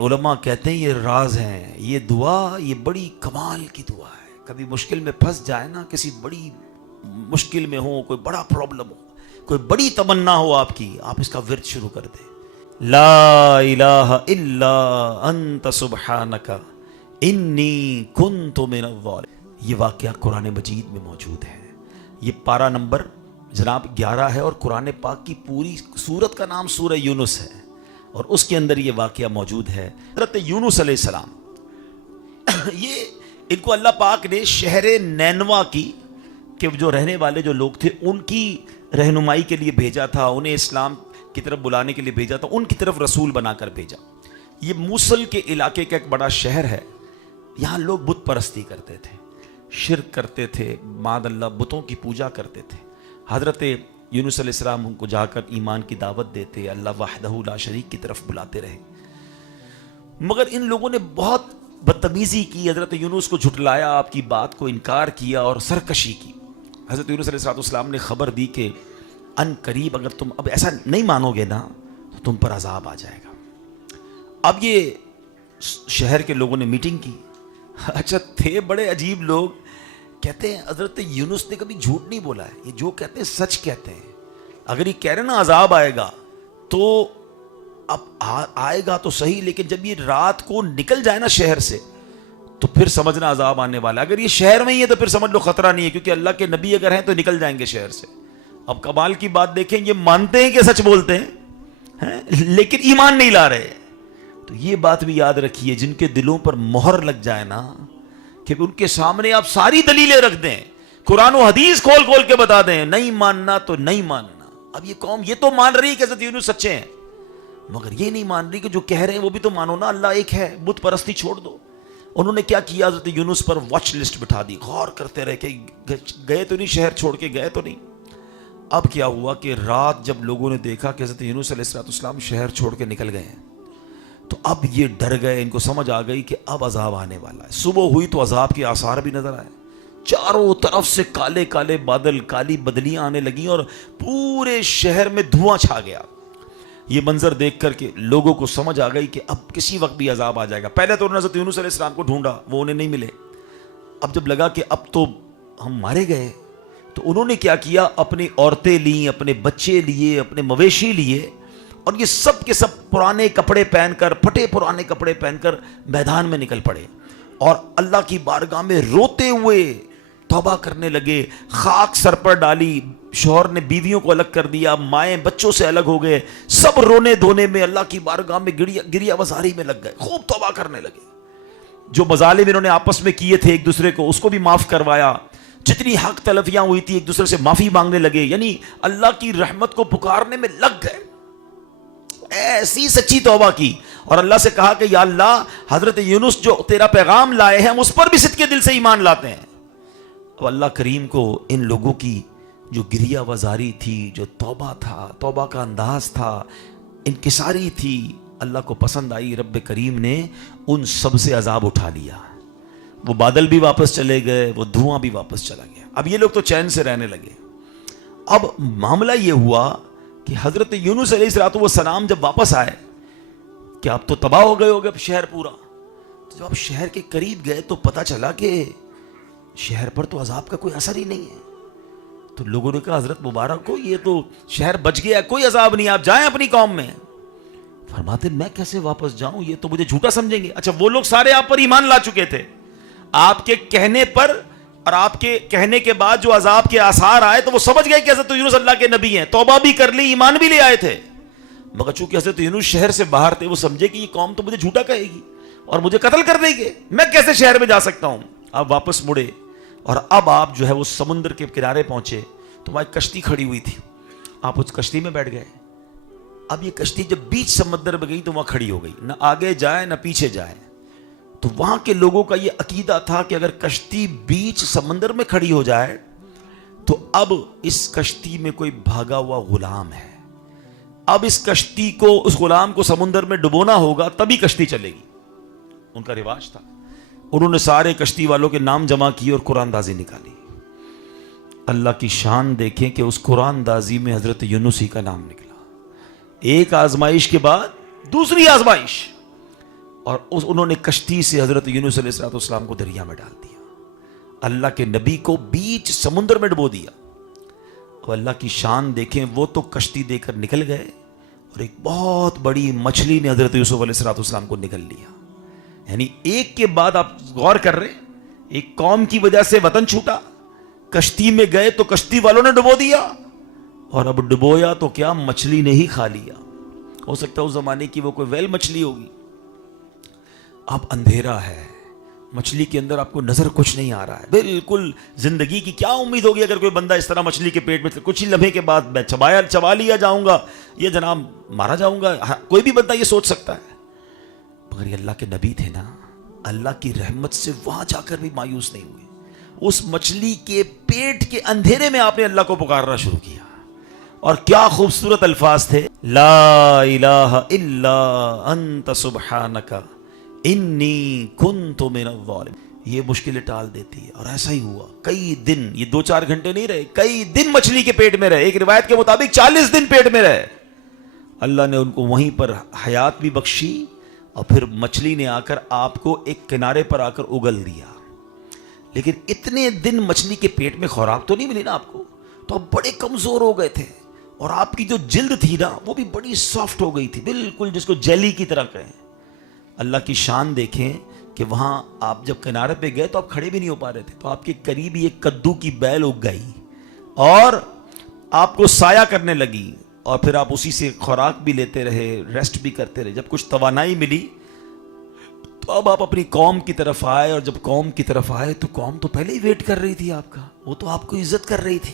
علماء کہتے ہیں یہ راز ہیں، یہ دعا یہ بڑی کمال کی دعا ہے. کبھی مشکل میں پھنس جائے نا، کسی بڑی مشکل میں ہو، کوئی بڑا پرابلم ہو، کوئی بڑی تمنا ہو آپ کی، آپ اس کا ورد شروع کر دیں. لا الہ الا انت سبحانک انی کنت من الظالمین. یہ واقعہ قرآن مجید میں موجود ہے. یہ پارہ نمبر جناب 11 ہے اور قرآن پاک کی پوری سورت کا نام سورہ یونس ہے اور اس کے اندر یہ واقعہ موجود ہے. حضرت یونس علیہ السلام یہ ان کو اللہ پاک نے شہر نینوا کی کہ جو رہنے والے جو لوگ تھے ان کی رہنمائی کے لیے بھیجا تھا، انہیں اسلام کی طرف بلانے کے لیے بھیجا تھا، ان کی طرف رسول بنا کر بھیجا. یہ موصل کے علاقے کا ایک بڑا شہر ہے. یہاں لوگ بت پرستی کرتے تھے، شرک کرتے تھے، معاذ اللہ بتوں کی پوجا کرتے تھے. حضرت یونس علیہ السلام ان کو جا کر ایمان کی دعوت دیتے، اللہ وحدہ لا شریک کی طرف بلاتے رہے. مگر ان لوگوں نے بہت بدتمیزی کی، حضرت یونس کو جھٹلایا، آپ کی بات کو انکار کیا اور سرکشی کی. حضرت یونس علیہ السلام نے خبر دی کہ ان قریب اگر تم اب ایسا نہیں مانو گے نا تو تم پر عذاب آ جائے گا. اب یہ شہر کے لوگوں نے میٹنگ کی. اچھا تھے بڑے عجیب لوگ، کہتے ہیں حضرت یونس نے کبھی جھوٹ نہیں بولا ہے، یہ جو کہتے ہیں سچ کہتے ہیں. اگر یہ کہہ رہے نا عذاب آئے گا تو اب آئے گا تو صحیح، لیکن جب یہ رات کو نکل جائے نا شہر سے تو پھر سمجھنا عذاب آنے والا ہے. اگر یہ شہر میں ہی ہے تو پھر سمجھ لو خطرہ نہیں ہے، کیونکہ اللہ کے نبی اگر ہیں تو نکل جائیں گے شہر سے. اب کمال کی بات دیکھیں، یہ مانتے ہیں کہ سچ بولتے ہیں لیکن ایمان نہیں لا رہے. تو یہ بات بھی یاد رکھیے، جن کے دلوں پر مہر لگ جائے نا کہ ان کے سامنے آپ ساری دلیلیں رکھ دیں، قرآن و حدیث کھول کھول کے بتا دیں، نہیں ماننا تو نہیں ماننا. اب یہ قوم یہ تو مان رہی ہے کہ حضرت یونس سچے ہیں، مگر یہ نہیں مان رہی کہ جو کہہ رہے ہیں وہ بھی تو مانو نا، اللہ ایک ہے، بت پرستی چھوڑ دو. انہوں نے کیا کیا، حضرت یونس پر واچ لسٹ بٹھا دی، غور کرتے رہے کہ گئے تو نہیں، شہر چھوڑ کے گئے تو نہیں. اب کیا ہوا کہ رات جب لوگوں نے دیکھا کہ حضرت یونس علیہ السلام شہر چھوڑ کے نکل گئے ہیں تو اب یہ ڈر گئے، ان کو سمجھ آ گئی کہ اب عذاب آنے والا ہے. صبح ہوئی تو عذاب کے آثار بھی نظر آئے، چاروں طرف سے کالے کالے بادل، کالی بدلیاں آنے لگیں اور پورے شہر میں دھواں چھا گیا. یہ منظر دیکھ کر کے لوگوں کو سمجھ آ گئی کہ اب کسی وقت بھی عذاب آ جائے گا. پہلے تو انہوں نے حضرت یونس علیہ السلام کو ڈھونڈا، وہ انہیں نہیں ملے. اب جب لگا کہ اب تو ہم مارے گئے تو انہوں نے کیا کیا، اپنی عورتیں لیں، اپنے بچے لیے، اپنے مویشی لیے اور یہ سب کے سب پرانے کپڑے پہن کر، پھٹے پرانے کپڑے پہن کر میدان میں نکل پڑے اور اللہ کی بارگاہ میں روتے ہوئے توبہ کرنے لگے. خاک سر پر ڈالی، شوہر نے بیویوں کو الگ کر دیا، مائیں بچوں سے الگ ہو گئے، سب رونے دھونے میں اللہ کی بارگاہ میں گریہ وزاری میں لگ گئے، خوب توبہ کرنے لگے. جو مظالم انہوں نے آپس میں کیے تھے ایک دوسرے کو، اس کو بھی معاف کروایا. جتنی حق تلفیاں ہوئی تھی ایک دوسرے سے معافی مانگنے لگے، یعنی اللہ کی رحمت کو پکارنے میں لگ گئے. ایسی سچی توبہ کی اور اللہ سے کہا کہ یا اللہ، حضرت یونس جو تیرا پیغام لائے ہیں ہم اس پر بھی صدق کے دل سے ایمان لاتے ہیں. اب اللہ کریم کو ان لوگوں کی جو گریہ وزاری تھی، جو توبہ تھا، توبہ کا انداز تھا، انکساری تھی، اللہ کو پسند آئی. رب کریم نے ان سب سے عذاب اٹھا لیا. وہ بادل بھی واپس چلے گئے، وہ دھواں بھی واپس چلا گیا. اب یہ لوگ تو چین سے رہنے لگے. اب معاملہ یہ ہوا کہ حضرت یونس علیہ السلام جب واپس آئے کہ آپ تو تباہ ہو گئے ہوگے اب شہر پورا. تو جب آپ شہر کے قریب گئے تو پتہ چلا کہ شہر پر تو عذاب کا کوئی اثر ہی نہیں ہے. تو لوگوں نے کہا حضرت مبارک کو، یہ تو شہر بچ گیا، کوئی عذاب نہیں، آپ جائیں اپنی قوم میں. فرماتے میں کیسے واپس جاؤں، یہ تو مجھے جھوٹا سمجھیں گے. اچھا وہ لوگ سارے آپ پر ایمان لا چکے تھے، آپ کے کہنے پر اور آپ کے کہنے کے بعد جو عذاب کے آثار آئے تو وہ سمجھ گئے کہ حضرت یونس اللہ کے نبی ہیں، توبہ بھی کر لی، ایمان بھی لے آئے تھے. مگر چونکہ حضرت یونس شہر سے باہر تھے، وہ سمجھے کہ یہ قوم تو مجھے جھوٹا کہے گی اور مجھے قتل کر دے گے، میں کیسے شہر میں جا سکتا ہوں. آپ واپس مڑے اور اب آپ جو ہے وہ سمندر کے کنارے پہنچے تو وہاں ایک کشتی کھڑی ہوئی تھی. آپ اس کشتی میں بیٹھ گئے. اب یہ کشتی جب بیچ سمندر میں گئی تو وہاں کھڑی ہو گئی، نہ آگے جائے نہ پیچھے جائے. تو وہاں کے لوگوں کا یہ عقیدہ تھا کہ اگر کشتی بیچ سمندر میں کھڑی ہو جائے تو اب اس کشتی میں کوئی بھاگا ہوا غلام ہے، اب اس کشتی کو، اس غلام کو سمندر میں ڈبونا ہوگا تبھی کشتی چلے گی. ان کا رواج تھا. انہوں نے سارے کشتی والوں کے نام جمع کیے اور قرآن دازی نکالی. اللہ کی شان دیکھیں کہ اس قرآن دازی میں حضرت یونس ہی کا نام نکلا. ایک آزمائش کے بعد دوسری آزمائش. اور انہوں نے کشتی سے حضرت یونس علیہ السلام کو دریا میں ڈال دیا، اللہ کے نبی کو بیچ سمندر میں ڈبو دیا. اور اللہ کی شان دیکھیں، وہ تو کشتی دے کر نکل گئے اور ایک بہت بڑی مچھلی نے حضرت یوسف علیہ السلام کو نگل لیا. یعنی ایک کے بعد آپ غور کر رہے ہیں، ایک قوم کی وجہ سے وطن چھوٹا، کشتی میں گئے تو کشتی والوں نے ڈبو دیا، اور اب ڈبویا تو کیا مچھلی نے ہی کھا لیا. ہو سکتا ہے اس زمانے کی وہ کوئی ویل مچھلی ہوگی. اب اندھیرا ہے، مچھلی کے اندر آپ کو نظر کچھ نہیں آ رہا ہے، بالکل زندگی کی کیا امید ہوگی اگر کوئی بندہ اس طرح مچھلی کے پیٹ میں کچھ ہی لمحے کے بعد میں چبا لیا جاؤں گا، یہ جناب مارا جاؤں گا. کوئی بھی بندہ یہ سوچ سکتا ہے. مگر یہ اللہ کے نبی تھے نا، اللہ کی رحمت سے وہاں جا کر بھی مایوس نہیں ہوئے. اس مچھلی کے پیٹ کے اندھیرے میں آپ نے اللہ کو پکارنا شروع کیا. اور کیا خوبصورت الفاظ تھے، لا الہ الا انت سبحانک انی کنت من الظالمین. یہ مشکلیں ٹال دیتی ہے. اور ایسا ہی ہوا، کئی دن، یہ 2-4 گھنٹے نہیں رہے، کئی دن مچھلی کے پیٹ میں رہے. ایک روایت کے مطابق 40 دن پیٹ میں رہے. اللہ نے ان کو وہیں پر حیات بھی بخشی، اور پھر مچھلی نے آ کر آپ کو ایک کنارے پر آ کر اگل دیا. لیکن اتنے دن مچھلی کے پیٹ میں خوراک تو نہیں ملی نا آپ کو، تو آپ بڑے کمزور ہو گئے تھے. اور آپ کی جو جلد تھی نا وہ بھی بڑی سافٹ ہو گئی تھی، بالکل جس کو جیلی کی طرح کہیں. اللہ کی شان دیکھیں کہ وہاں آپ جب کنارے پہ گئے تو آپ کھڑے بھی نہیں ہو پا رہے تھے، تو آپ کے قریب ایک کدو کی بیل اگ گئی اور آپ کو سایہ کرنے لگی، اور پھر آپ اسی سے خوراک بھی لیتے رہے، ریسٹ بھی کرتے رہے. جب کچھ توانائی ملی تو اب آپ اپنی قوم کی طرف آئے، اور جب قوم کی طرف آئے تو قوم تو پہلے ہی ویٹ کر رہی تھی آپ کا، وہ تو آپ کو عزت کر رہی تھی،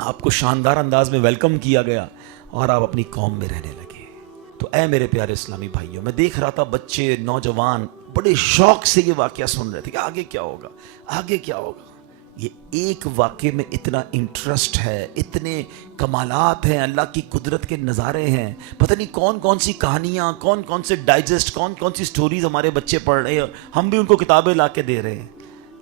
آپ کو شاندار انداز میں ویلکم کیا گیا، اور آپ اپنی قوم میں رہنے لگے. تو اے میرے پیارے اسلامی بھائیوں، میں دیکھ رہا تھا بچے، نوجوان بڑے شوق سے یہ واقعہ سن رہے تھے کہ آگے کیا ہوگا، آگے کیا ہوگا. یہ ایک واقعے میں اتنا انٹرسٹ ہے، اتنے کمالات ہیں، اللہ کی قدرت کے نظارے ہیں. پتہ نہیں کون کون سی کہانیاں، کون کون سے ڈائجسٹ، کون کون سی سٹوریز ہمارے بچے پڑھ رہے ہیں، اور ہم بھی ان کو کتابیں لا کے دے رہے ہیں.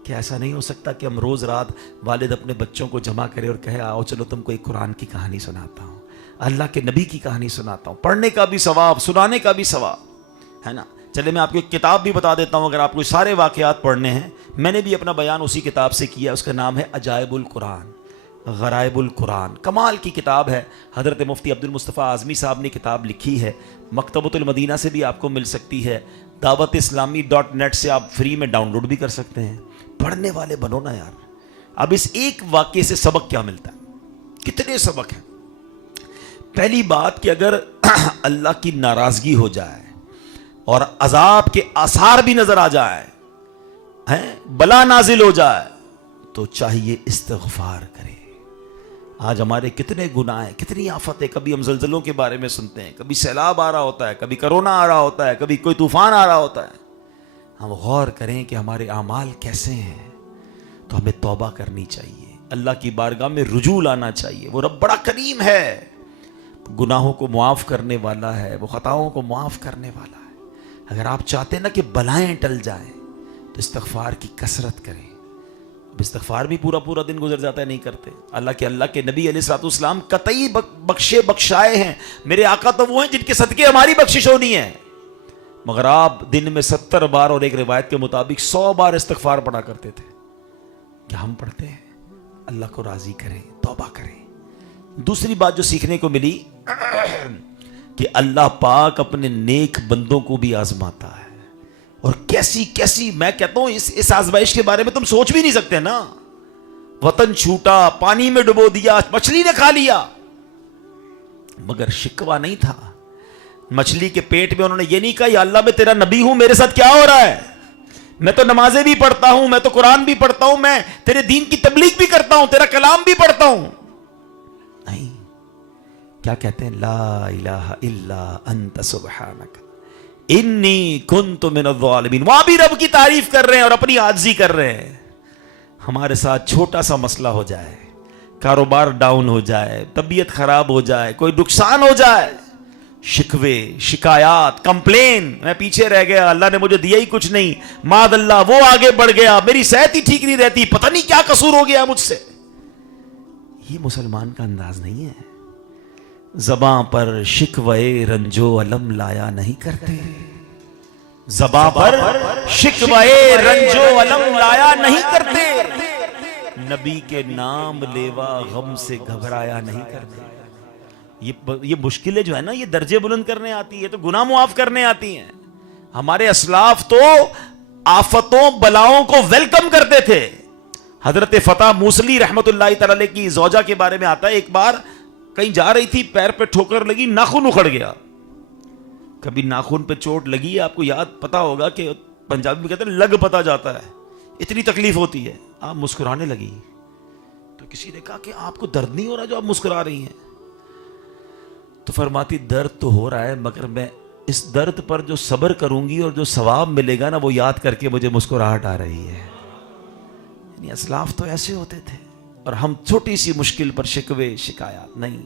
کہ ایسا نہیں ہو سکتا کہ ہم روز رات والد اپنے بچوں کو جمع کرے اور کہے آؤ چلو تم کو ایک قرآن کی کہانی سناتا ہوں، اللہ کے نبی کی کہانی سناتا ہوں. پڑھنے کا بھی ثواب، سنانے کا بھی ثواب ہے نا. چلے میں آپ کو ایک کتاب بھی بتا دیتا ہوں، اگر آپ کو سارے واقعات پڑھنے ہیں. میں نے بھی اپنا بیان اسی کتاب سے کیا، اس کا نام ہے عجائب القرآن، غرائب القرآن. کمال کی کتاب ہے. حضرت مفتی عبد المصطفیٰ اعظمی صاحب نے کتاب لکھی ہے. مکتبۃ المدینہ سے بھی آپ کو مل سکتی ہے، dawat-islami.net سے آپ فری میں ڈاؤن لوڈ بھی کر سکتے ہیں. پڑھنے والے بنو نا یار. اب اس ایک واقعے سے سبق کیا ملتا ہے؟ کتنے سبق ہیں. پہلی بات کہ اگر اللہ کی ناراضگی ہو جائے اور عذاب کے آثار بھی نظر آ جائے، بلا نازل ہو جائے، تو چاہیے استغفار کرے. آج ہمارے کتنے گناہ ہیں، کتنی آفتیں. کبھی ہم زلزلوں کے بارے میں سنتے ہیں، کبھی سیلاب آ رہا ہوتا ہے، کبھی کرونا آ رہا ہوتا ہے، کبھی کوئی طوفان آ رہا ہوتا ہے. ہم غور کریں کہ ہمارے اعمال کیسے ہیں، تو ہمیں توبہ کرنی چاہیے، اللہ کی بارگاہ میں رجوع لانا چاہیے. وہ رب بڑا کریم ہے، گناہوں کو معاف کرنے والا ہے، وہ خطاؤں کو معاف کرنے والا ہے. اگر آپ چاہتے ہیں نا کہ بلائیں ٹل جائیں تو استغفار کی کثرت کریں. اب استغفار بھی پورا دن گزر جاتا ہے، نہیں کرتے. اللہ کے نبی علیہ الصلوۃ والسلام قطعی بخشائے ہیں. میرے آقا تو وہ ہیں جن کے صدقے ہماری بخشش ہونی ہے. مگر آپ دن میں 70 بار اور ایک روایت کے مطابق 100 بار استغفار پڑھا کرتے تھے. کیا ہم پڑھتے ہیں؟ اللہ کو راضی کریں، توبہ کریں. دوسری بات جو سیکھنے کو ملی کہ اللہ پاک اپنے نیک بندوں کو بھی آزماتا ہے. اور کیسی میں کہتا ہوں اس آزمائش کے بارے میں تم سوچ بھی نہیں سکتے نا. وطن چھوٹا، پانی میں ڈبو دیا، مچھلی نے کھا لیا، مگر شکوہ نہیں تھا. مچھلی کے پیٹ میں انہوں نے یہ نہیں کہا یا اللہ میں تیرا نبی ہوں، میرے ساتھ کیا ہو رہا ہے، میں تو نمازیں بھی پڑھتا ہوں، میں تو قرآن بھی پڑھتا ہوں، میں تیرے دین کی تبلیغ بھی کرتا ہوں، تیرا کلام بھی پڑھتا ہوں. نہیں، کیا کہتے ہیں؟ لا الہ الا انت سبحانک انی کنت من الظالمین. وہاں بھی رب کی تعریف کر رہے ہیں اور اپنی عاجزی کر رہے ہیں. ہمارے ساتھ چھوٹا سا مسئلہ ہو جائے، کاروبار ڈاؤن ہو جائے، طبیعت خراب ہو جائے، کوئی نقصان ہو جائے، شکوے، شکایات، کمپلین، میں پیچھے رہ گیا، اللہ نے مجھے دیا ہی کچھ نہیں، معاذ اللہ وہ آگے بڑھ گیا، میری صحت ہی ٹھیک نہیں رہتی، پتہ نہیں کیا قصور ہو گیا مجھ سے. یہ مسلمان کا انداز نہیں ہے. زباں پر شکوے رنجو علم لایا نہیں کرتے. زباں پر شکوے رنجو علم لایا نہیں کرتے، نبی کے نام لیوا غم سے گھبرایا نہیں کرتے. یہ مشکلیں جو ہے نا، یہ درجے بلند کرنے آتی ہے، تو گناہ معاف کرنے آتی ہیں. ہمارے اسلاف تو آفتوں بلاؤں کو ویلکم کرتے تھے. حضرت فتح موصلی رحمت اللہ تعالی علیہ کی زوجہ کے بارے میں آتا ہے، ایک بار کہیں جا رہی تھی، پیر پہ ٹھوکر لگی، ناخن اکھڑ گیا. کبھی ناخن پہ چوٹ لگی، آپ کو یاد پتا ہوگا کہ پنجابی میں کہتے ہیں لگ پتا جاتا ہے، اتنی تکلیف ہوتی ہے. آپ مسکرانے لگی تو کسی نے کہا کہ آپ کو درد نہیں ہو رہا جو آپ مسکرا رہی ہیں؟ تو فرماتی درد تو ہو رہا ہے، مگر میں اس درد پر جو صبر کروں گی اور جو ثواب ملے گا نا، وہ یاد کر کے مجھے مسکراہٹ آ رہی ہے. یعنی اسلاف تو ایسے ہوتے تھے، اور ہم چھوٹی سی مشکل پر شکوے شکایات نہیں.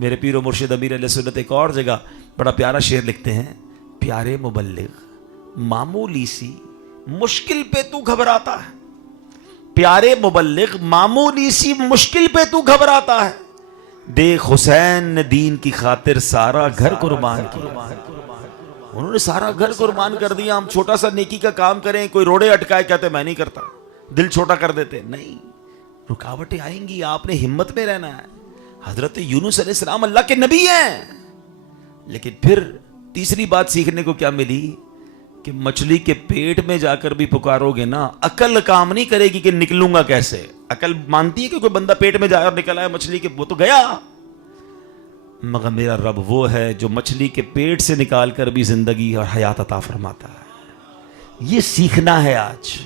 میرے پیر و مرشد امیر علیہ سنت ایک اور جگہ بڑا پیارا شعر لکھتے ہیں، پیارے مبلغ معمولی سی مشکل پہ تو گھبراتا ہے، پیارے مبلغ معمولی سی مشکل پہ تو گھبراتا ہے، دیکھ حسین نے دین کی خاطر سارا گھر قربان کیا. انہوں نے سارا گھر قربان کر دیا. ہم چھوٹا سا نیکی کا کام کریں، کوئی روڑے اٹکائے، کہتے میں نہیں کرتا، دل چھوٹا کر دیتے. نہیں، رکاوٹیں آئیں گی، آپ نے ہمت میں رہنا ہے. حضرت یونس علیہ السلام اللہ کے نبی ہیں، لیکن پھر تیسری بات سیکھنے کو کیا ملی کہ مچھلی کے پیٹ میں جا کر بھی پکارو گے نا، عقل کام نہیں کرے گی کہ نکلوں گا کیسے. عقل مانتی ہے کہ کوئی بندہ پیٹ میں جائے اور نکل آئے مچھلی کے، وہ تو گیا. مگر میرا رب وہ ہے جو مچھلی کے پیٹ سے نکال کر بھی زندگی اور حیات عطا فرماتا ہے. یہ سیکھنا ہے. آج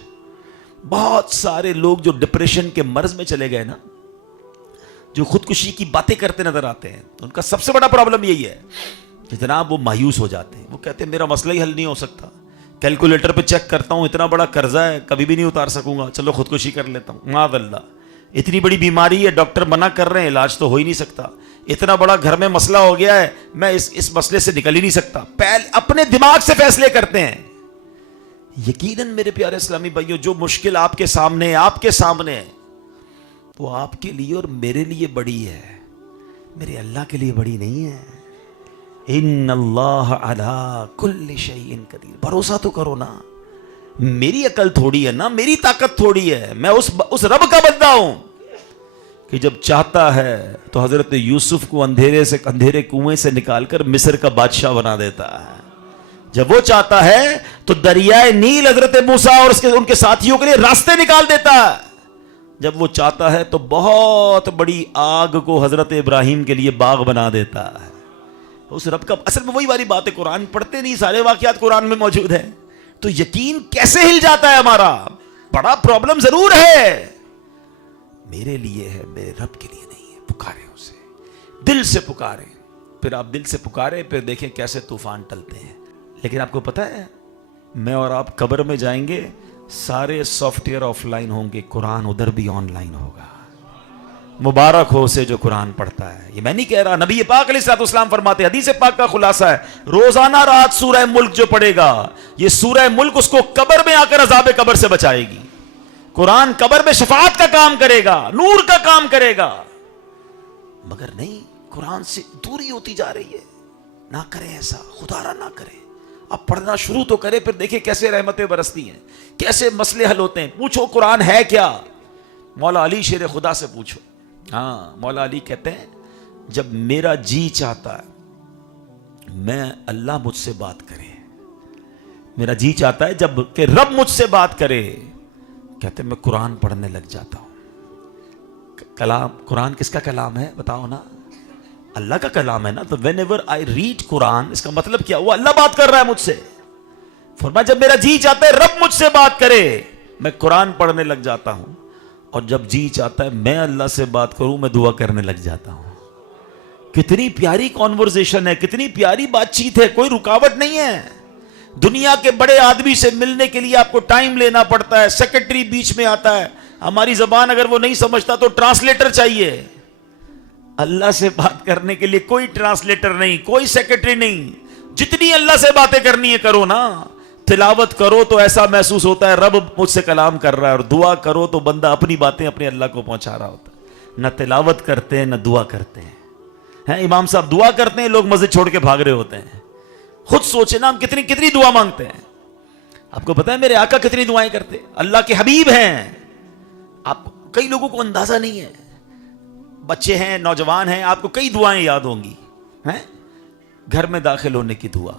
بہت سارے لوگ جو ڈپریشن کے مرض میں چلے گئے نا، جو خودکشی کی باتیں کرتے نظر آتے ہیں، تو ان کا سب سے بڑا پرابلم یہی ہے کہ جناب وہ مایوس ہو جاتے ہیں. وہ کہتے ہیں میرا مسئلہ ہی حل نہیں ہو سکتا، کیلکولیٹر پہ چیک کرتا ہوں اتنا بڑا قرضہ ہے، کبھی بھی نہیں اتار سکوں گا، چلو خودکشی کر لیتا ہوں. معاذ اللہ، اتنی بڑی بیماری ہے، ڈاکٹر منع کر رہے ہیں، علاج تو ہو ہی نہیں سکتا. اتنا بڑا گھر میں مسئلہ ہو گیا ہے، میں اس مسئلے سے نکل ہی نہیں سکتا. اپنے دماغ سے فیصلے کرتے ہیں. یقیناً میرے پیارے اسلامی بھائیوں، جو مشکل آپ کے سامنے ہے، آپ کے سامنے ہے، وہ آپ کے لیے اور میرے لیے بڑی ہے، میرے اللہ کے لیے بڑی نہیں ہے. ان اللہ علی کل شیء قدیر. بھروسہ تو کرو نا، میری عقل تھوڑی ہے نا، میری طاقت تھوڑی ہے، میں اس رب کا بندہ ہوں کہ جب چاہتا ہے تو حضرت یوسف کو اندھیرے کنویں سے نکال کر مصر کا بادشاہ بنا دیتا ہے. جب وہ چاہتا ہے تو دریائے نیل حضرت موسیٰ اور ان کے ساتھیوں کے لیے راستے نکال دیتا ہے. جب وہ چاہتا ہے تو بہت بڑی آگ کو حضرت ابراہیم کے لیے باغ بنا دیتا ہے. اس رب کا اصل میں وہی والی بات ہے، قرآن پڑھتے نہیں، سارے واقعات قرآن میں موجود ہیں، تو یقین کیسے ہل جاتا ہے ہمارا. بڑا پرابلم ضرور ہے، میرے لیے ہے، میرے رب کے لیے نہیں ہے. پکارے اسے، دل سے پکارے. پھر آپ دل سے پکارے، پھر دیکھیں کیسے طوفان ٹلتے ہیں. لیکن آپ کو پتہ ہے، میں اور آپ قبر میں جائیں گے، سارے سافٹ ویئر آف لائن ہوں گے، قرآن ادھر بھی آن لائن ہوگا. مبارک ہو اسے جو قرآن پڑھتا ہے. یہ میں نہیں کہہ رہا، نبی پاک علیہ الصلوۃ والسلام فرماتے ہیں، حدیث پاک کا خلاصہ ہے، روزانہ رات سورہ ملک جو پڑھے گا، یہ سورہ ملک اس کو قبر میں آ کر عذاب قبر سے بچائے گی. قرآن قبر میں شفاعت کا کام کرے گا، نور کا کام کرے گا. مگر نہیں، قرآن سے دوری ہوتی جا رہی ہے. نہ کریں ایسا، خدا را نہ کریں. اب پڑھنا شروع تو کرے، پھر دیکھیں کیسے رحمتیں برستی ہیں، کیسے مسئلے حل ہوتے ہیں. پوچھو قرآن ہے کیا؟ مولا علی شیر خدا سے پوچھو. ہاں، مولا علی کہتے ہیں جب میرا جی چاہتا ہے میں اللہ مجھ سے بات کرے، میرا جی چاہتا ہے جب کہ رب مجھ سے بات کرے، کہتے ہیں میں قرآن پڑھنے لگ جاتا ہوں. کلام قرآن کس کا کلام ہے بتاؤ نا؟ اللہ کا کلام ہے نا. تو وین ایور آئی ریڈ قرآن، اس کا مطلب کیا؟ وہ اللہ بات کر رہا ہے مجھ سے. فرمایا جب میرا جی چاہتا ہے رب مجھ سے بات کرے، میں قرآن پڑھنے لگ جاتا ہوں. اور جب جی چاہتا ہے میں اللہ سے بات کروں، میں دعا کرنے لگ جاتا ہوں. کتنی پیاری کانورزیشن ہے، کتنی پیاری بات چیت ہے، کوئی رکاوٹ نہیں ہے. دنیا کے بڑے آدمی سے ملنے کے لیے آپ کو ٹائم لینا پڑتا ہے، سیکرٹری بیچ میں آتا ہے، ہماری زبان اگر وہ نہیں سمجھتا تو ٹرانسلیٹر چاہیے. اللہ سے بات کرنے کے لیے کوئی ٹرانسلیٹر نہیں، کوئی سیکرٹری نہیں. جتنی اللہ سے باتیں کرنی ہے کرو نا. تلاوت کرو تو ایسا محسوس ہوتا ہے رب مجھ سے کلام کر رہا ہے، اور دعا کرو تو بندہ اپنی باتیں اپنے اللہ کو پہنچا رہا ہوتا ہے. نہ تلاوت کرتے ہیں نہ دعا کرتے ہیں. امام صاحب دعا کرتے ہیں، لوگ مسجد چھوڑ کے بھاگ رہے ہوتے ہیں. خود سوچے نا ہم کتنی دعا مانگتے ہیں. آپ کو پتا ہے میرے آقا کتنی دعائیں کرتے, اللہ کے حبیب ہیں. آپ کئی لوگوں کو اندازہ نہیں ہے, بچے ہیں, نوجوان ہیں, آپ کو کئی دعائیں یاد ہوں گی ہیں. گھر میں داخل ہونے کی دعا,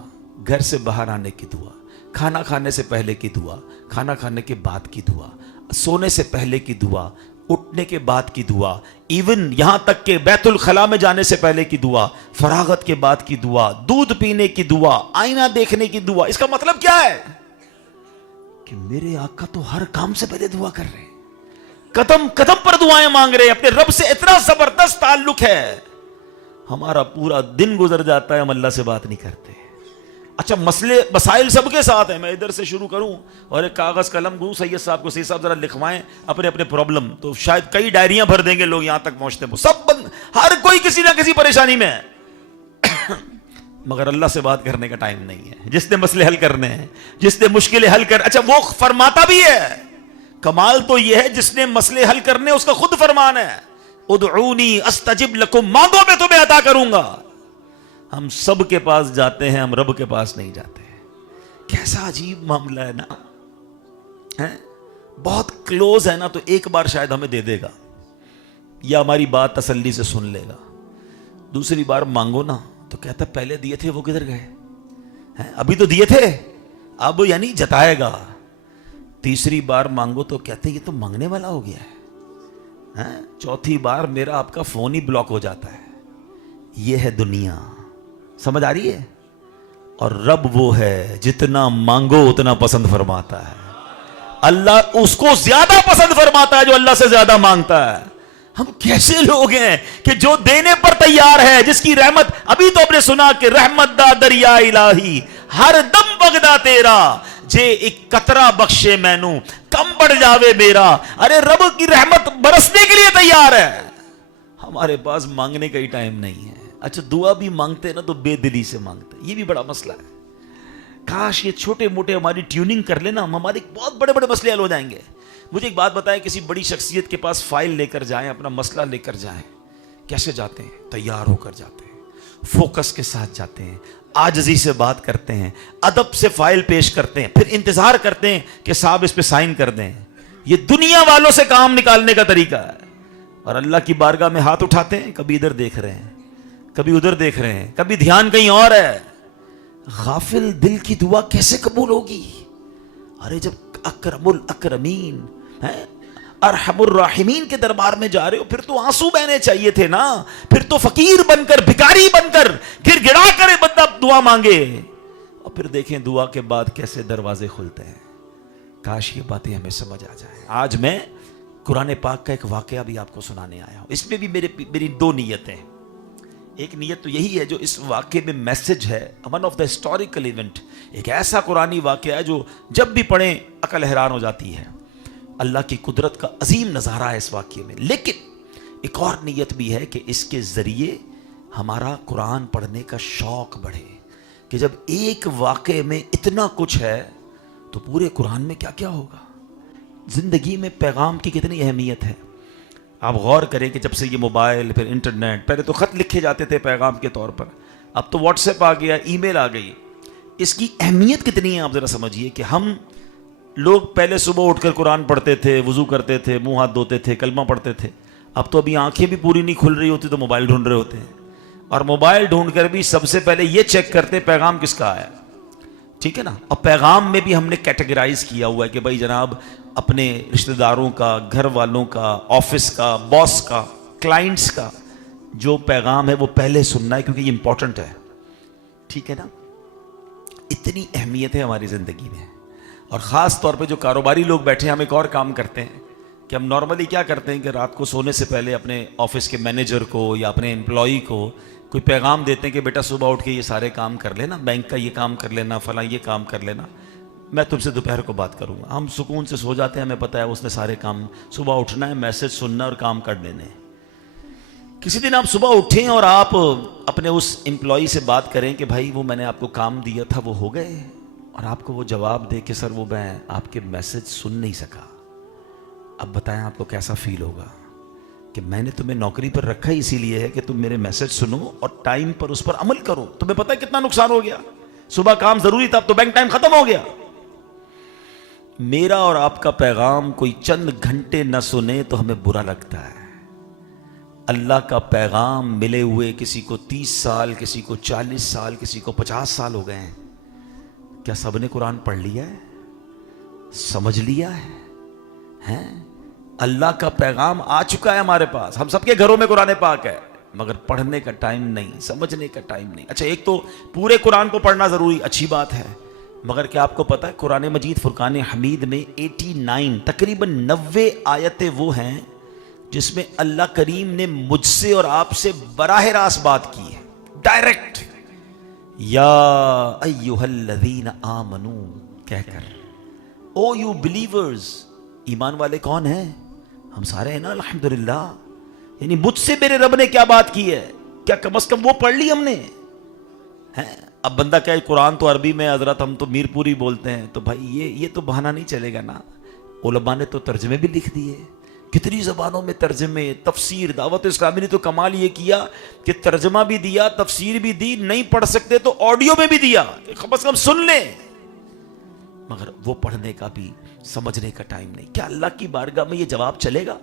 گھر سے باہر آنے کی دعا, کھانا کھانے سے پہلے کی دعا, کھانا کھانے کے بعد کی دعا, سونے سے پہلے کی دعا, اٹھنے کے بعد کی دعا, ایون یہاں تک کہ بیت الخلاء میں جانے سے پہلے کی دعا, فراغت کے بعد کی دعا, دودھ پینے کی دعا, آئینہ دیکھنے کی دعا. اس کا مطلب کیا ہے کہ میرے آقا تو ہر کام سے پہلے دعا کر رہے ہیں, قدم قدم پر دعائیں مانگ رہے ہیں, اپنے رب سے اتنا زبردست تعلق ہے. ہمارا پورا دن گزر جاتا ہے, ہم اللہ سے بات نہیں کرتے. اچھا مسئلے مسائل سب کے ساتھ ہیں, میں ادھر سے شروع کروں اور ایک کاغذ قلم دوں سید صاحب کو, سید صاحب ذرا لکھوائیں اپنے اپنے پرابلم, تو شاید کئی ڈائریاں بھر دیں گے لوگ یہاں تک پہنچتے ہیں. سب ہر کوئی کسی نہ کسی پریشانی میں ہے, مگر اللہ سے بات کرنے کا ٹائم نہیں ہے. جس نے مسئلے حل کرنے ہیں, جس نے مشکلیں حل کر, اچھا وہ فرماتا بھی ہے, کمال تو یہ ہے جس نے مسئلے حل کرنے اس کا خود فرمان ہے, ادعونی استجب لکم, مانگو میں تمہیں عطا کروں گا. ہم سب کے پاس جاتے ہیں, ہم رب کے پاس نہیں جاتے. کیسا عجیب معاملہ ہے نا, بہت کلوز ہے نا تو ایک بار شاید ہمیں دے دے گا یا ہماری بات تسلی سے سن لے گا. دوسری بار مانگو نا تو کہتا پہلے دیے تھے وہ کدھر گئے, ابھی تو دیے تھے, اب یعنی جتائے گا. تیسری بار مانگو تو کہتے یہ تو مانگنے والا ہو گیا ہے. چوتھی بار میرا آپ کا فون ہی بلاک ہو جاتا ہے. یہ ہے دنیا, سمجھ آ رہی ہے؟ اور رب وہ ہے جتنا مانگو اتنا پسند فرماتا ہے. اللہ اس کو زیادہ پسند فرماتا ہے جو اللہ سے زیادہ مانگتا ہے. ہم کیسے لوگ ہیں کہ جو دینے پر تیار ہے, جس کی رحمت, ابھی تو آپ نے سنا کہ رحمت دا دریا الہی ہر دم بغدا تیرا, جے ایک قطرہ بخشے مینو کم بڑھ جاوے میرا. ارے رب کی رحمت برسنے کے لیے تیار ہے, ہمارے پاس مانگنے کا ہی ٹائم نہیں ہے. اچھا دعا بھی مانگتے نا تو بے دلی سے مانگتے, یہ بھی بڑا مسئلہ ہے. کاش یہ چھوٹے موٹے ہماری ٹیوننگ کر لینا, ہمارے بہت بڑے بڑے مسئلے حل ہو جائیں گے. مجھے ایک بات بتائیں, کسی بڑی شخصیت کے پاس فائل لے کر جائیں, اپنا مسئلہ لے کر جائیں, کیسے جاتے ہیں؟ تیار ہو کر جاتے ہیں, فوکس کے ساتھ جاتے ہیں, عاجزی سے بات کرتے ہیں, ادب سے فائل پیش کرتے ہیں, پھر انتظار کرتے ہیں کہ صاحب اس پہ سائن کر دیں. یہ دنیا والوں سے کام نکالنے کا طریقہ ہے. اور اللہ کی بارگاہ میں ہاتھ اٹھاتے ہیں, کبھی ادھر دیکھ رہے ہیں, کبھی ادھر دیکھ رہے ہیں, کبھی دھیان کہیں اور ہے. غافل دل کی دعا کیسے قبول ہوگی؟ ارے جب اکرم الاکرمین ارحم الراحمین کے دربار میں جا رہے ہو, پھر تو آنسو بہنے چاہیے تھے نا. پھر تو فقیر بن کر, بھکاری بن کر, گر گڑا کر بندہ دعا مانگے, اور پھر دیکھیں دعا کے بعد کیسے دروازے کھلتے ہیں. کاش یہ باتیں ہمیں سمجھ آ جائیں. آج میں قرآن پاک کا ایک واقعہ بھی آپ کو سنانے آیا ہوں. اس میں بھی میری دو نیتیں. ایک نیت تو یہی ہے جو اس واقعے میں میسج ہے, one of the historical event, ایک ایسا قرآنی واقعہ ہے جو جب بھی پڑھیں عقل حیران ہو جاتی ہے. اللہ کی قدرت کا عظیم نظارہ ہے اس واقعے میں. لیکن ایک اور نیت بھی ہے کہ اس کے ذریعے ہمارا قرآن پڑھنے کا شوق بڑھے, کہ جب ایک واقعے میں اتنا کچھ ہے تو پورے قرآن میں کیا کیا ہوگا. زندگی میں پیغام کی کتنی اہمیت ہے. آپ غور کریں کہ جب سے یہ موبائل, پھر انٹرنیٹ, پہلے تو خط لکھے جاتے تھے پیغام کے طور پر, اب تو واٹس ایپ آ گیا, ای میل آ گئی. اس کی اہمیت کتنی ہے آپ ذرا سمجھیے. کہ ہم لوگ پہلے صبح اٹھ کر قرآن پڑھتے تھے, وضو کرتے تھے, منہ ہاتھ دھوتے تھے, کلمہ پڑھتے تھے. اب تو ابھی آنکھیں بھی پوری نہیں کھل رہی ہوتی تو موبائل ڈھونڈ رہے ہوتے ہیں, اور موبائل ڈھونڈ کر بھی سب سے پہلے یہ چیک کرتے پیغام کس کا آیا. ٹھیک ہے نا. اور پیغام میں بھی ہم نے کیٹیگرائز کیا ہوا ہے کہ بھائی جناب اپنے رشتہ داروں کا, گھر والوں کا, آفس کا, باس کا, کلائنٹس کا جو پیغام ہے وہ پہلے سننا ہے کیونکہ یہ امپورٹنٹ ہے. ٹھیک ہے نا. اتنی اہمیت ہے ہماری زندگی میں. اور خاص طور پہ جو کاروباری لوگ بیٹھے ہیں, ہم ایک اور کام کرتے ہیں کہ ہم نارملی کیا کرتے ہیں کہ رات کو سونے سے پہلے اپنے آفس کے مینیجر کو یا اپنے امپلائی کو کوئی پیغام دیتے ہیں کہ بیٹا صبح اٹھ کے یہ سارے کام کر لینا, بینک کا یہ کام کر لینا, فلاں یہ کام کر لینا, میں تم سے دوپہر کو بات کروں گا. ہم سکون سے سو جاتے ہیں, ہمیں پتہ ہے اس نے سارے کام, صبح اٹھنا ہے, میسج سننا اور کام کر لینے. کسی دن آپ صبح اٹھیں اور آپ اپنے اس امپلائی سے بات کریں کہ بھائی وہ میں نے آپ کو کام دیا تھا وہ ہو گئے, اور آپ کو وہ جواب دے کہ سر وہ میں آپ کے میسج سن نہیں سکا. اب بتائیں آپ کو کیسا فیل ہوگا کہ میں نے تمہیں نوکری پر رکھا ہی اسی لیے ہے کہ تم میرے میسج سنو اور ٹائم پر اس پر عمل کرو. تمہیں پتہ ہے کتنا نقصان ہو گیا. صبح کام ضروری تھا, اب تو بینک ٹائم ختم ہو گیا. میرا اور آپ کا پیغام کوئی چند گھنٹے نہ سنے تو ہمیں برا لگتا ہے. اللہ کا پیغام ملے ہوئے کسی کو 30 سال، کسی کو 40 سال، کسی کو 50 سال ہو گئے ہیں. کیا سب نے قرآن پڑھ لیا ہے؟ سمجھ لیا ہے؟ اللہ کا پیغام آ چکا ہے ہمارے پاس. ہم سب کے گھروں میں قرآن پاک ہے، مگر پڑھنے کا ٹائم نہیں، سمجھنے کا ٹائم نہیں. اچھا، ایک تو پورے قرآن کو پڑھنا ضروری، اچھی بات ہے، مگر کیا آپ کو پتا ہے قرآن مجید فرقان حمید میں 89 تقریباً 90 آیتیں وہ ہیں جس میں اللہ کریم نے مجھ سے اور آپ سے براہ راست بات کی ہے، ڈائریکٹ. یا ایھا الذین آمنو کہہ کر، او یو بلیورز، ایمان والے کون ہیں؟ ہم سارے ہیں نا الحمدللہ. یعنی مجھ سے میرے رب نے کیا بات کی ہے، کیا کم از کم وہ پڑھ لی ہم نے ہیں؟ اب بندہ کہے قرآن تو عربی میں حضرت ہم تو میر پوری بولتے ہیں، تو بھائی یہ تو بہانہ نہیں چلے گا نا. علماء نے تو ترجمے بھی لکھ دیے، کتنی زبانوں میں ترجمے، تفسیر. دعوت اسلامی نے تو کمال یہ کیا کہ ترجمہ بھی دیا، تفسیر بھی دی، نہیں پڑھ سکتے تو آڈیو میں بھی دیا، کم از کم سن لیں. مگر وہ پڑھنے کا بھی سمجھنے کا ٹائم نہیں. کیا اللہ کی بارگاہ میں یہ جواب چلے گا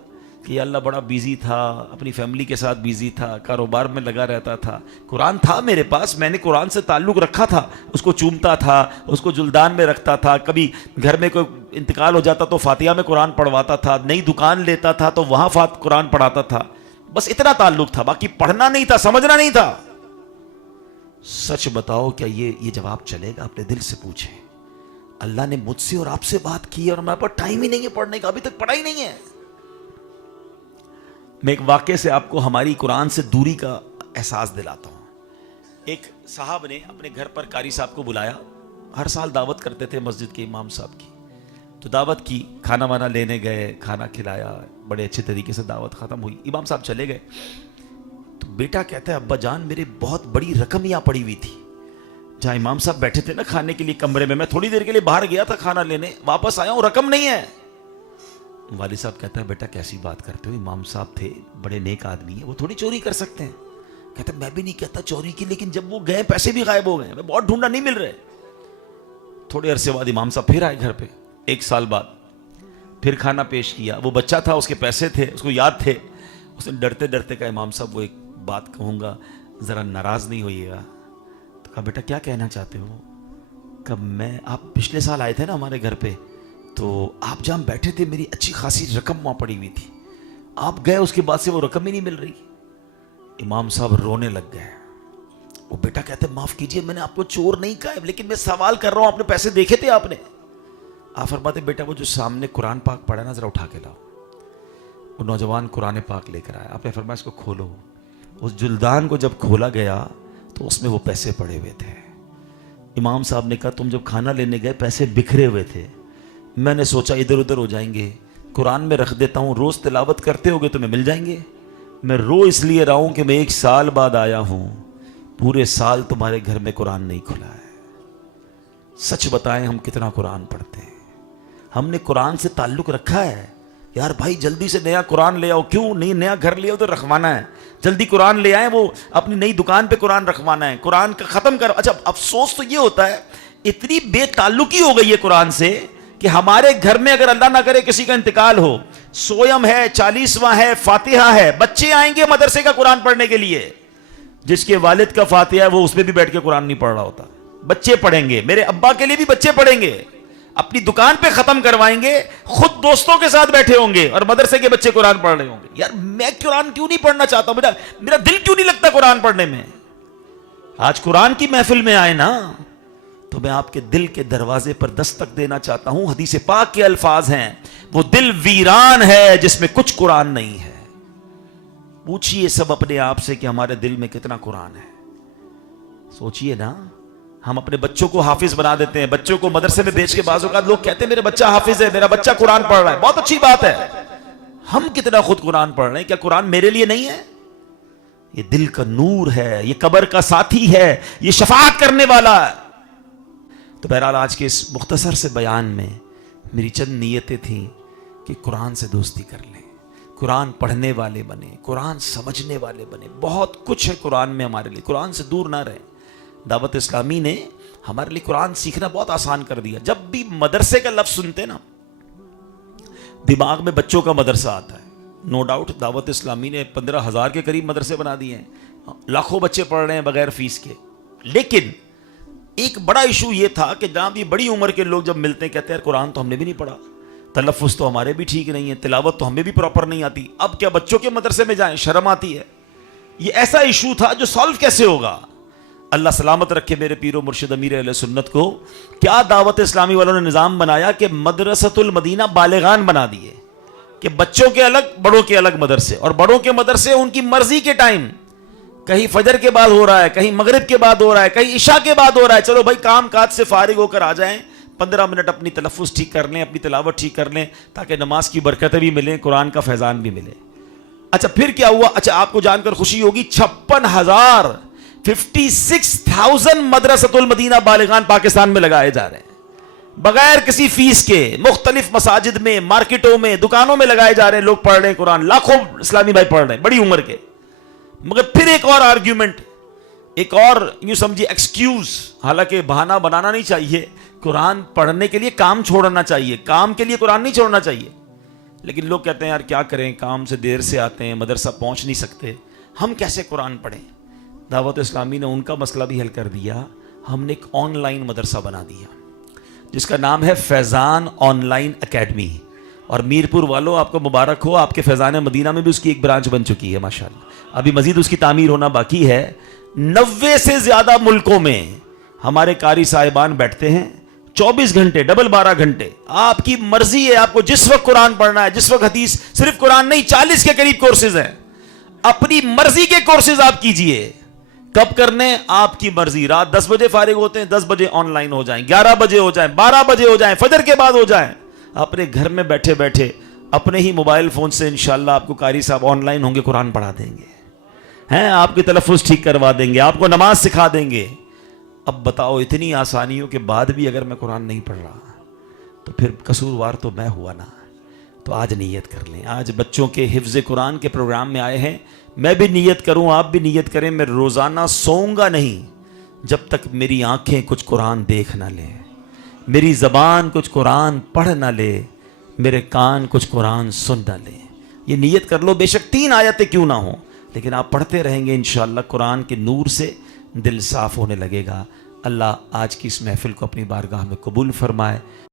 کہ اللہ بڑا بیزی تھا، اپنی فیملی کے ساتھ بیزی تھا، کاروبار میں لگا رہتا تھا، قرآن تھا میرے پاس، میں نے قرآن سے تعلق رکھا تھا، اس کو چومتا تھا، اس کو جلدان میں رکھتا تھا، کبھی گھر میں کوئی انتقال ہو جاتا تو فاتحہ میں قرآن پڑھواتا تھا، نئی دکان لیتا تھا تو وہاں قرآن پڑھاتا تھا. بس اتنا تعلق تھا، باقی پڑھنا نہیں تھا، سمجھنا نہیں تھا. سچ بتاؤ کیا یہ جواب چلے گا؟ اپنے دل سے پوچھیں. اللہ نے مجھ سے اور آپ سے بات کی اور ہمارے پاس ٹائم ہی نہیں ہے پڑھنے کا، ابھی تک پڑھا ہی نہیں ہے. میں ایک واقعے سے آپ کو ہماری قرآن سے دوری کا احساس دلاتا ہوں. ایک صاحب نے اپنے گھر پر قاری صاحب کو بلایا، ہر سال دعوت کرتے تھے مسجد کے امام صاحب کی. تو دعوت کی، کھانا وانا لینے گئے، کھانا کھلایا، بڑے اچھے طریقے سے دعوت ختم ہوئی، امام صاحب چلے گئے. تو بیٹا کہتا ہے ابا جان میرے بہت بڑی رقم یہاں پڑی ہوئی تھی. جہاں امام صاحب بیٹھے تھے نا کھانے کے لیے کمرے میں تھوڑی دیر کے لیے باہر گیا تھا کھانا لینے، واپس آیا ہوں رقم نہیں ہے. والد صاحب کہتا ہے بیٹا کیسی بات کرتے ہو، امام صاحب تھے، بڑے نیک آدمی ہیں، وہ تھوڑی چوری کر سکتے ہیں. کہتا ہے میں بھی نہیں کہتا چوری کی، لیکن جب وہ گئے پیسے بھی غائب ہو گئے، میں بہت ڈھونڈا نہیں مل رہے. تھوڑے عرصے بعد امام صاحب پھر آئے گھر پہ، 1 سال بعد پھر کھانا پیش کیا. وہ بچہ تھا، اس کے پیسے تھے، اس کو یاد تھے. اس نے ڈرتے ڈرتے کہا امام صاحب وہ ایک بات کہوں گا، ذرا ناراض نہیں ہوئیے گا. تو کہا بیٹا کیا کہنا چاہتے ہو؟ کہ آپ پچھلے سال آئے تھے نا ہمارے گھر پہ، تو آپ جہاں بیٹھے تھے میری اچھی خاصی رقم وہاں پڑی ہوئی تھی، آپ گئے اس کے بعد سے وہ رقم ہی نہیں مل رہی. امام صاحب رونے لگ گئے. وہ بیٹا کہتے معاف کیجئے میں نے آپ کو چور نہیں کہا، لیکن میں سوال کر رہا ہوں، آپ نے پیسے دیکھے تھے آپ نے؟ آپ فرماتے بیٹا وہ جو سامنے قرآن پاک پڑھا نا ذرا اٹھا کے لاؤ. وہ نوجوان قرآن پاک لے کر آیا. آپ نے فرمایا اس کو کھولو. اس جلدان کو جب کھولا گیا تو اس میں وہ پیسے پڑے ہوئے تھے. امام صاحب نے کہا تم جب کھانا لینے گئے پیسے بکھرے ہوئے تھے، میں نے سوچا ادھر ادھر ہو جائیں گے، قرآن میں رکھ دیتا ہوں، روز تلاوت کرتے ہوگے تمہیں مل جائیں گے. میں رو اس لیے رہا ہوں کہ میں 1 سال بعد آیا ہوں، پورے سال تمہارے گھر میں قرآن نہیں کھلا ہے. سچ بتائیں ہم کتنا قرآن پڑھتے ہیں؟ ہم نے قرآن سے تعلق رکھا ہے؟ یار بھائی جلدی سے نیا قرآن لے آؤ. کیوں نہیں؟ نیا گھر لے آؤ تو رکھوانا ہے، جلدی قرآن لے آئیں، وہ اپنی نئی دکان پہ قرآن رکھوانا ہے، قرآن کا ختم کر. اچھا افسوس تو یہ ہوتا ہے اتنی بے تعلقی ہو گئی ہے قرآن سے کہ ہمارے گھر میں اگر اللہ نہ کرے کسی کا انتقال ہو، سویم ہے، 40واں ہے، فاتحہ ہے، بچے آئیں گے مدرسے کا قرآن پڑھنے کے لیے. جس کے والد کا فاتحہ ہے وہ اس میں بھی بیٹھ کے قرآن نہیں پڑھ رہا ہوتا. بچے پڑھیں گے، میرے ابا کے لیے بھی بچے پڑھیں گے، اپنی دکان پہ ختم کروائیں گے، خود دوستوں کے ساتھ بیٹھے ہوں گے اور مدرسے کے بچے قرآن پڑھ رہے ہوں گے. یار میں قرآن کیوں نہیں پڑھنا چاہتا ہوں؟ میرا دل کیوں نہیں لگتا قرآن پڑھنے میں؟ آج قرآن کی محفل میں آئے نا تو میں آپ کے دل کے دروازے پر دستک دینا چاہتا ہوں. حدیث پاک کے الفاظ ہیں، وہ دل ویران ہے جس میں کچھ قرآن نہیں ہے. پوچھئے سب اپنے آپ سے کہ ہمارے دل میں کتنا قرآن ہے. سوچئے نا. ہم اپنے بچوں کو حافظ بنا دیتے ہیں، بچوں کو مدرسے میں بیچ کے بعض اوقات لوگ کہتے ہیں میرے بچہ حافظ ہے، میرا بچہ قرآن پڑھ رہا ہے. بہت اچھی بات ہے. ہم کتنا خود قرآن پڑھ رہے ہیں؟ کیا قرآن میرے لیے نہیں ہے؟ یہ دل کا نور ہے، یہ قبر کا ساتھی ہے، یہ شفاعت کرنے والا ہے. تو بہرحال آج کے اس مختصر سے بیان میں میری چند نیتیں تھیں کہ قرآن سے دوستی کر لیں، قرآن پڑھنے والے بنے، قرآن سمجھنے والے بنے. بہت کچھ ہے قرآن میں ہمارے لیے، قرآن سے دور نہ رہیں. دعوت اسلامی نے ہمارے لیے قرآن سیکھنا بہت آسان کر دیا. جب بھی مدرسے کا لفظ سنتے نا دماغ میں بچوں کا مدرسہ آتا ہے. نو ڈاؤٹ دعوت اسلامی نے 15,000 کے قریب مدرسے بنا دیے ہیں, لاکھوں بچے پڑھ رہے ہیں بغیر فیس کے. لیکن ایک بڑا ایشو یہ تھا کہ جناب یہ بڑی عمر کے لوگ جب ملتے ہیں کہتے ہیں قرآن تو ہم نے بھی نہیں پڑھا, تلفظ تو ہمارے بھی ٹھیک نہیں ہے, تلاوت تو ہمیں بھی پراپر نہیں آتی, اب کیا بچوں کے مدرسے میں جائیں, شرم آتی ہے. یہ ایسا ایشو تھا جو سالو کیسے ہوگا. اللہ سلامت رکھے میرے پیر و مرشد امیر اہل سنت کو. کیا دعوت اسلامی والوں نے نظام بنایا کہ مدرسۃ المدینہ بالغان بنا دیے کہ بچوں کے الگ بڑوں کے الگ مدرسے, اور بڑوں کے مدرسے ان کی مرضی کے ٹائم, کہیں فجر کے بعد ہو رہا ہے, کہیں مغرب کے بعد ہو رہا ہے, کہیں عشاء کے بعد ہو رہا ہے. چلو بھائی کام کاج سے فارغ ہو کر آ جائیں, 15 منٹ اپنی تلفظ ٹھیک کر لیں, اپنی تلاوت ٹھیک کر لیں, تاکہ نماز کی برکتیں بھی ملیں, قرآن کا فیضان بھی ملے. اچھا پھر کیا ہوا؟ اچھا آپ کو جان کر خوشی ہوگی 56,000 مدرسۃ المدینہ بالغان پاکستان میں لگائے جا رہے ہیں بغیر کسی فیس کے, مختلف مساجد میں, مارکیٹوں میں, دکانوں میں لگائے جا رہے ہیں. لوگ پڑھ رہے ہیں قرآن, لاکھوں اسلامی بھائی پڑھ رہے ہیں بڑی عمر کے. مگر پھر ایک اور آرگیومنٹ, ایک اور یوں سمجھیے ایکسکیوز, حالانکہ بہانہ بنانا نہیں چاہیے, قرآن پڑھنے کے لیے کام چھوڑنا چاہیے, کام کے لیے قرآن نہیں چھوڑنا چاہیے. لیکن لوگ کہتے ہیں یار کیا کریں, کام سے دیر سے آتے ہیں, مدرسہ پہنچ نہیں سکتے, ہم کیسے قرآن پڑھیں. دعوت اسلامی نے ان کا مسئلہ بھی حل کر دیا. ہم نے ایک آن لائن مدرسہ بنا دیا جس کا نام ہے فیضان آن لائن اکیڈمی. اور میرپور والوں آپ کو مبارک ہو, آپ کے فیضان مدینہ میں بھی اس کی ایک برانچ بن چکی ہے ماشاءاللہ. ابھی مزید اس کی تعمیر ہونا باقی ہے. 90 سے زیادہ ملکوں میں ہمارے قاری صاحبان بیٹھتے ہیں 24 گھنٹے, ڈبل 12 گھنٹے. آپ کی مرضی ہے, آپ کو جس وقت قرآن پڑھنا ہے, جس وقت حدیث, صرف قرآن نہیں 40 کے قریب کورسز ہیں. اپنی مرضی کے کورسز آپ کیجئے. کب کرنے آپ کی مرضی, رات 10 بجے فارغ ہوتے ہیں 10 بجے آن لائن ہو جائیں, 11 بجے ہو جائیں, 12 بجے ہو جائیں, فجر کے بعد ہو جائیں. اپنے گھر میں بیٹھے بیٹھے اپنے ہی موبائل فون سے انشاءاللہ آپ کو قاری صاحب آن لائن ہوں گے, قرآن پڑھا دیں گے ہیں, آپ کی تلفظ ٹھیک کروا دیں گے, آپ کو نماز سکھا دیں گے. اب بتاؤ اتنی آسانیوں کے بعد بھی اگر میں قرآن نہیں پڑھ رہا تو پھر قصوروار تو میں ہوا نا. تو آج نیت کر لیں. آج بچوں کے حفظ قرآن کے پروگرام میں آئے ہیں, میں بھی نیت کروں, آپ بھی نیت کریں. میں روزانہ سوؤں گا نہیں جب تک میری آنکھیں کچھ قرآن دیکھ نہ لیں, میری زبان کچھ قرآن پڑھ نہ لے, میرے کان کچھ قرآن سن نہ لیں. یہ نیت کر لو, بے شک 3 آیتیں کیوں نہ ہوں, لیکن آپ پڑھتے رہیں گے انشاءاللہ قرآن کے نور سے دل صاف ہونے لگے گا. اللہ آج کی اس محفل کو اپنی بارگاہ میں قبول فرمائے.